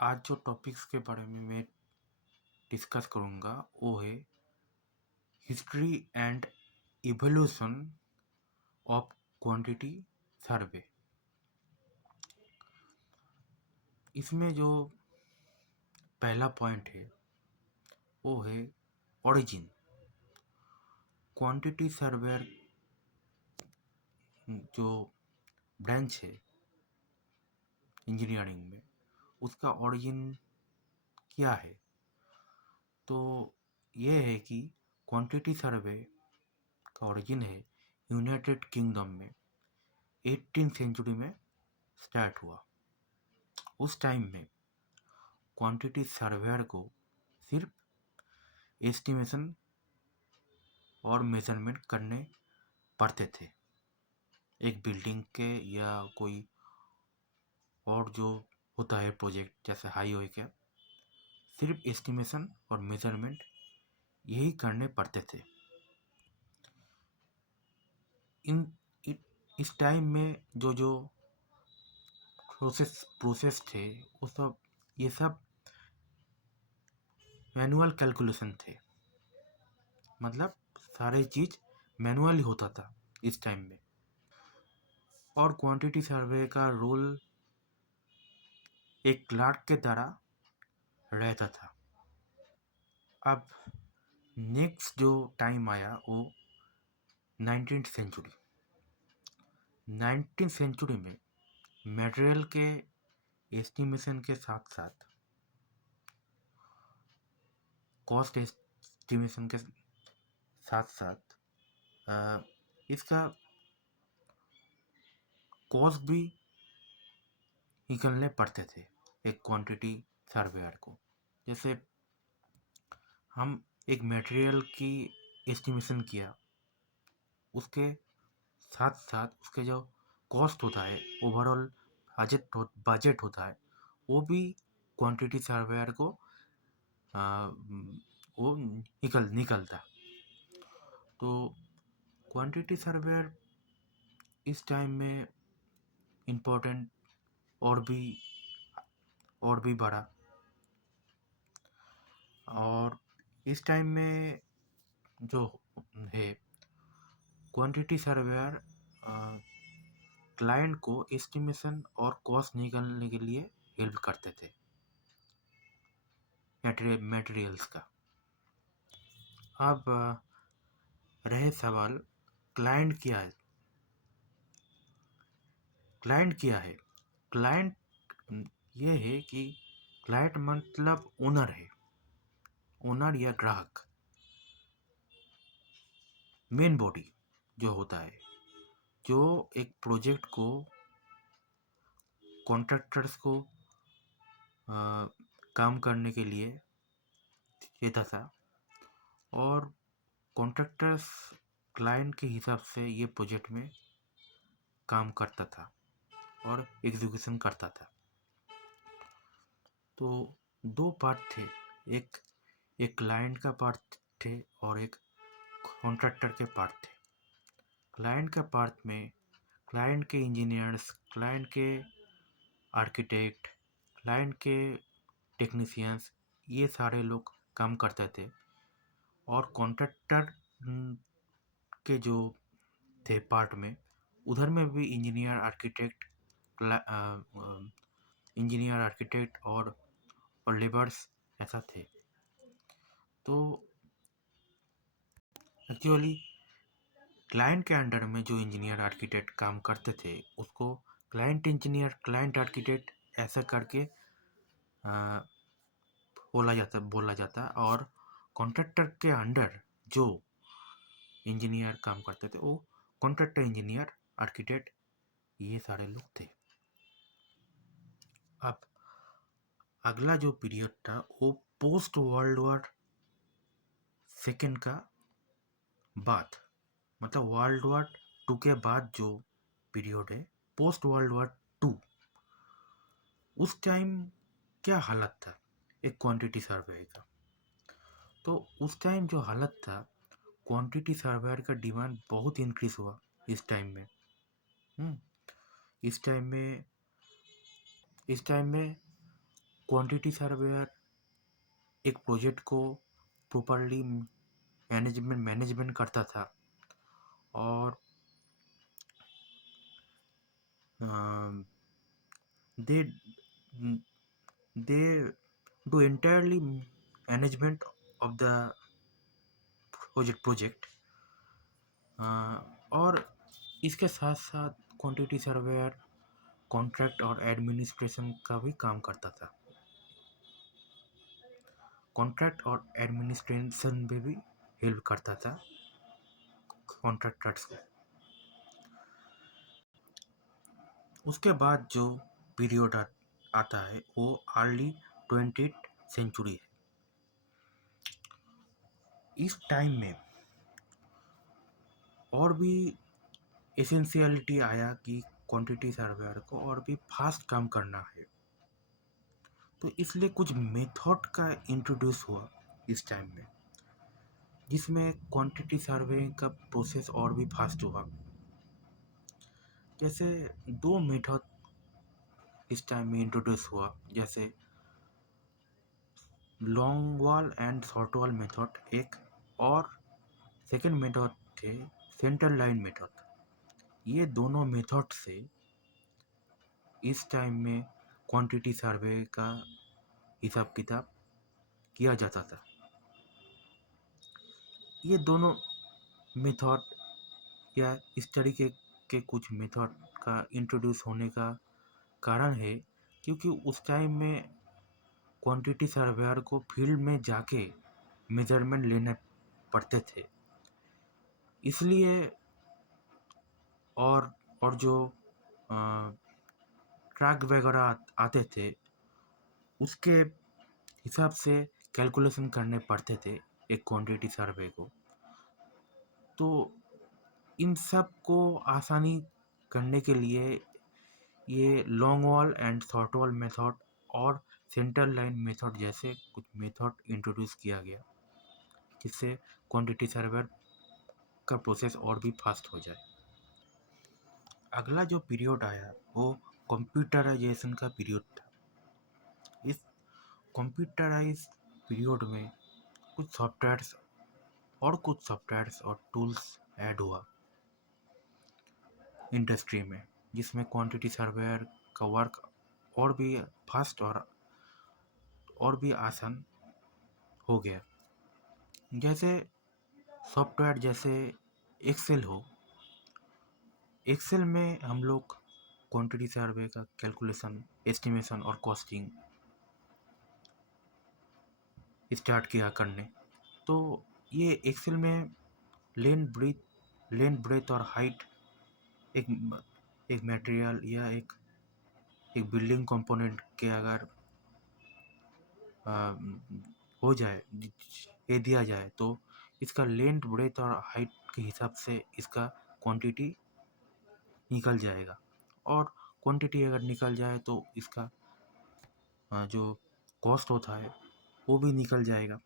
आज जो टॉपिक्स के बारे में मैं डिस्कस करूँगा वो है history and evolution of quantity survey. इसमें जो पहला पॉइंट है वो है ओरिजिन। क्वांटिटी सर्वेयर जो ब्रांच है इंजीनियरिंग में, उसका ओरिजिन क्या है? तो ये है कि क्वांटिटी सर्वे का ओरिजिन है यूनाइटेड किंगडम में 18th सेंचुरी में स्टार्ट हुआ। उस टाइम में क्वांटिटी सर्वेयर को सिर्फ एस्टिमेशन और मेजरमेंट करने पड़ते थे। एक बिल्डिंग के या कोई और जो होता है प्रोजेक्ट जैसे हाईवे के, सिर्फ एस्टिमेशन और मेजरमेंट यही करने पड़ते थे। इन इस टाइम में जो जो प्रोसेस थे ये सब मैनुअल कैलकुलेशन थे। मतलब सारे चीज़ मैनुअली होता था इस टाइम में। और क्वांटिटी सर्वे का रोल एक क्लार्क के तरह रहता था। अब नेक्स्ट जो टाइम आया वो 19th सेंचुरी। 19th सेंचुरी में मटेरियल के एस्टिमेशन के साथ साथ कॉस्ट एस्टिमेशन के साथ साथ इसका कॉस्ट भी निकलने पड़ते थे एक क्वांटिटी सर्वेयर को। जैसे हम एक मटेरियल की एस्टिमेशन किया, उसके साथ साथ उसके जो कॉस्ट होता है, ओवरऑल बजट होता है, वो भी क्वांटिटी सर्वेयर को वो निकलता। तो क्वांटिटी सर्वेयर इस टाइम में इम्पोर्टेंट और भी बढ़ा। और इस टाइम में जो है क्वांटिटी सर्वेयर क्लाइंट को एस्टिमेशन और कॉस्ट निकालने के लिए हेल्प करते थे मटेरियल्स का। अब रहे सवाल क्लाइंट क्या है। क्लाइंट ये है कि क्लाइंट मतलब ओनर है, ओनर या ग्राहक, मेन बॉडी जो होता है, जो एक प्रोजेक्ट को कॉन्ट्रैक्टर्स को काम करने के लिए देता था और कॉन्ट्रैक्टर्स क्लाइंट के हिसाब से ये प्रोजेक्ट में काम करता था और एग्जीक्यूशन करता था। तो दो पार्ट थे, एक क्लाइंट का पार्ट थे और एक कॉन्ट्रैक्टर के पार्ट थे। क्लाइंट का पार्ट में क्लाइंट के इंजीनियर्स, क्लाइंट के आर्किटेक्ट, क्लाइंट के टेक्नीशियंस, ये सारे लोग काम करते थे। और कॉन्ट्रैक्टर के जो थे पार्ट में, उधर में भी इंजीनियर आर्किटेक्ट और लेबर्स ऐसा थे। तो एक्चुअली क्लाइंट के अंडर में जो इंजीनियर आर्किटेक्ट काम करते थे उसको क्लाइंट इंजीनियर, क्लाइंट आर्किटेक्ट ऐसा करके बोला जाता। और कॉन्ट्रैक्टर के अंडर जो इंजीनियर काम करते थे वो कॉन्ट्रैक्टर इंजीनियर आर्किटेक्ट ये सारे लोग थे। अब अगला जो पीरियड था वो पोस्ट वर्ल्ड वॉर सेकेंड का बाद, मतलब वर्ल्ड वॉर टू के बाद जो पीरियड है, पोस्ट वर्ल्ड वॉर टू, उस टाइम क्या हालत था एक क्वांटिटी सर्वे का। तो उस टाइम जो हालत था, क्वांटिटी सर्वेयर का डिमांड बहुत इंक्रीज हुआ इस टाइम में। इस टाइम में क्वांटिटी सर्वेयर एक प्रोजेक्ट को प्रॉपरली मैनेजमेंट करता था और they they do entirely management of the project और इसके साथ साथ क्वांटिटी सर्वेयर कॉन्ट्रैक्ट और एडमिनिस्ट्रेशन का भी काम करता था। कॉन्ट्रैक्ट और एडमिनिस्ट्रेशन में भी हेल्प करता था कॉन्ट्रैक्टर्स को। उसके बाद जो पीरियड आता है वो अर्ली 20th सेंचुरी है। इस टाइम में और भी एसेंशियलिटी आया कि क्वांटिटी सर्वेयर को और भी फास्ट काम करना है, तो इसलिए कुछ मेथड का इंट्रोड्यूस हुआ इस टाइम में, जिसमें क्वांटिटी सर्वे का प्रोसेस और भी फास्ट हुआ। जैसे दो मेथड इस टाइम में इंट्रोड्यूस हुआ, जैसे long wall and short wall method एक, और सेकेंड मेथड थे सेंट्रल लाइन मेथड। ये दोनों मेथड से इस टाइम में क्वांटिटी सर्वे का हिसाब किताब किया जाता था। ये दोनों मेथड या इस तरीके के कुछ मेथड का इंट्रोड्यूस होने का कारण है क्योंकि उस टाइम में क्वांटिटी सर्वेयर को फील्ड में जाके मेजरमेंट लेने पड़ते थे, इसलिए और जो ट्रक वगैरह आते थे उसके हिसाब से कैलकुलेशन करने पड़ते थे एक क्वांटिटी सर्वे को। तो इन सब को आसानी करने के लिए ये long wall and short wall method और सेंट्रल लाइन मेथड जैसे कुछ मेथड इंट्रोड्यूस किया गया, जिससे क्वांटिटी सर्वर का प्रोसेस और भी फास्ट हो जाए। अगला जो पीरियड आया वो कंप्यूटराइजेशन का पीरियड था। इस कंप्यूटराइज पीरियड में कुछ सॉफ्टवेयर्स और टूल्स ऐड हुआ इंडस्ट्री में, जिसमें क्वांटिटी सर्वेयर का वर्क और भी फास्ट और भी आसान हो गया। जैसे सॉफ्टवेयर जैसे एक्सेल हो, एक्सेल में हम लोग क्वांटिटी सर्वे का कैलकुलेशन, एस्टिमेशन और कॉस्टिंग स्टार्ट किया करने। तो ये एक्सेल में लेंथ ब्रेथ और हाइट एक एक मटेरियल या एक बिल्डिंग कंपोनेंट के अगर हो जाए, ये दिया जाए, तो इसका लेंथ ब्रेथ और हाइट के हिसाब से इसका क्वांटिटी निकल जाएगा, और क्वांटिटी अगर निकल जाए तो इसका जो कॉस्ट होता है वो भी निकल जाएगा।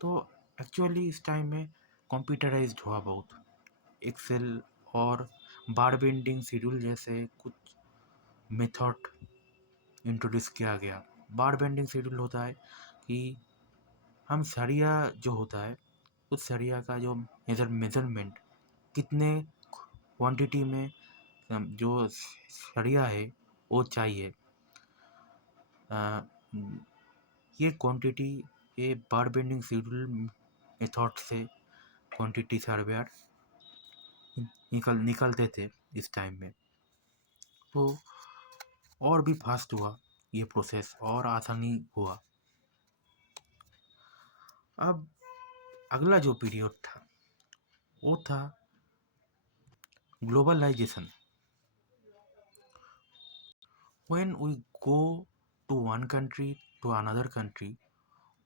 तो एक्चुअली इस टाइम में कंप्यूटराइज्ड हुआ बहुत एक्सेल और बार बेंडिंग शेड्यूल जैसे कुछ मेथड इंट्रोड्यूस किया गया। बार बेंडिंग शेड्यूल होता है कि हम सरिया जो होता है उस सरिया का जो मेजरमेंट कितने क्वांटिटी में जो सरिया है वो चाहिए, ये क्वांटिटी ये बार बेंडिंग शेड्यूल मेथड से क्वांटिटी सर्वेयर निकलते थे इस टाइम में। तो और भी फास्ट हुआ ये प्रोसेस और आसानी हुआ। अब अगला जो पीरियड था वो था globalisation. When we go to one country to another country,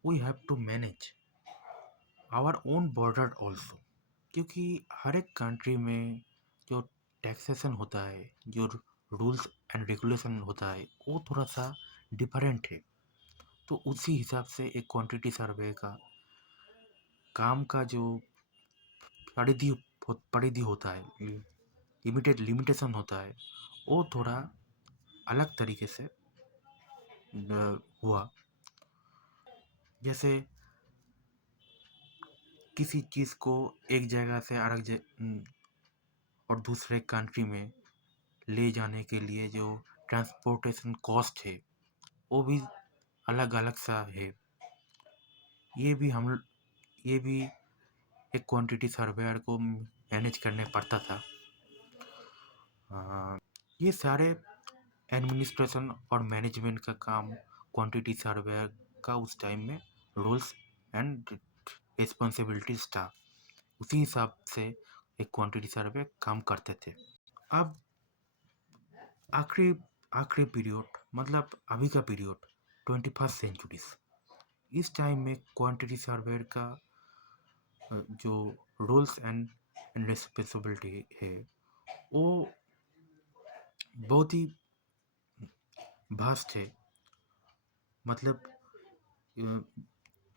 we have to manage our own border also, क्योंकि हर एक कंट्री में जो टैक्सेशन होता है, जो रूल्स एंड रेगुलेशन होता है वो थोड़ा सा डिफरेंट है। तो उसी हिसाब से एक क्वांटिटी सर्वे का काम का जो परिधि परिधि होता है, लिमिटेशन होता है, वो थोड़ा अलग तरीके से हुआ। जैसे किसी चीज़ को एक जगह से और दूसरे कंट्री में ले जाने के लिए जो ट्रांसपोर्टेशन कॉस्ट है वो भी अलग अलग सा है। ये भी हम ये भी एक क्वांटिटी सर्वेयर को मैनेज करने पड़ता था। ये सारे एडमिनिस्ट्रेशन और मैनेजमेंट का काम क्वांटिटी सर्वेयर का उस टाइम में रूल्स एंड रिस्पॉन्सिबिलिटीज था। उसी हिसाब से एक क्वांटिटी सर्वे काम करते थे। अब आखिरी आखिरी पीरियड मतलब अभी का पीरियड 21st सेंचुरीज, इस टाइम में क्वांटिटी सर्वेयर का जो रूल्स एंड रिस्पॉन्सिबिलिटी है वो बहुत ही वास्ट है। मतलब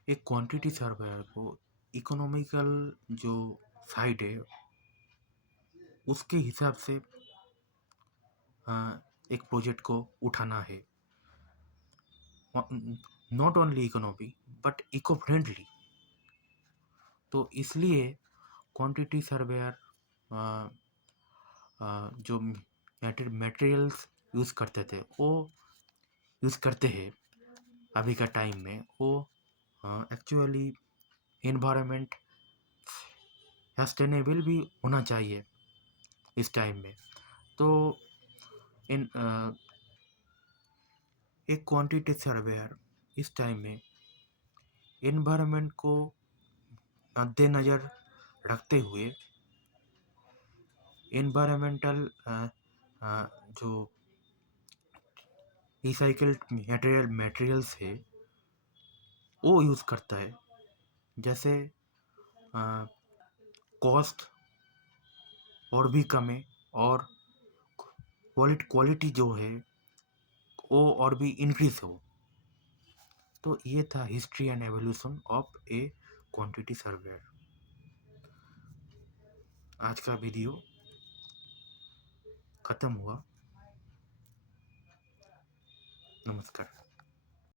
एक क्वांटिटी सर्वेयर को इकोनॉमिकल जो साइड है उसके हिसाब से एक प्रोजेक्ट को उठाना है। Not only economy but eco friendly. तो इसलिए क्वांटिटी सर्वेयर जो मटेरियल्स यूज़ करते थे वो यूज़ करते हैं अभी का टाइम में, वो एक्चुअली इन्वायरमेंट सस्टेनेबल भी होना चाहिए इस टाइम में। तो इन एक क्वांटिटी सर्वेयर इस टाइम में इन्वायरमेंट को मद्देनज़र रखते हुए इन्वायरमेंटल जो रिसाइकल्ड मटेरियल्स है वो यूज़ करता है। जैसे कॉस्ट और भी कम है और क्वालिटी जो है वो और भी इंक्रीज हो। तो ये था history and evolution of A quantity surveyor. आज का वीडियो ख़त्म हुआ। नमस्कार।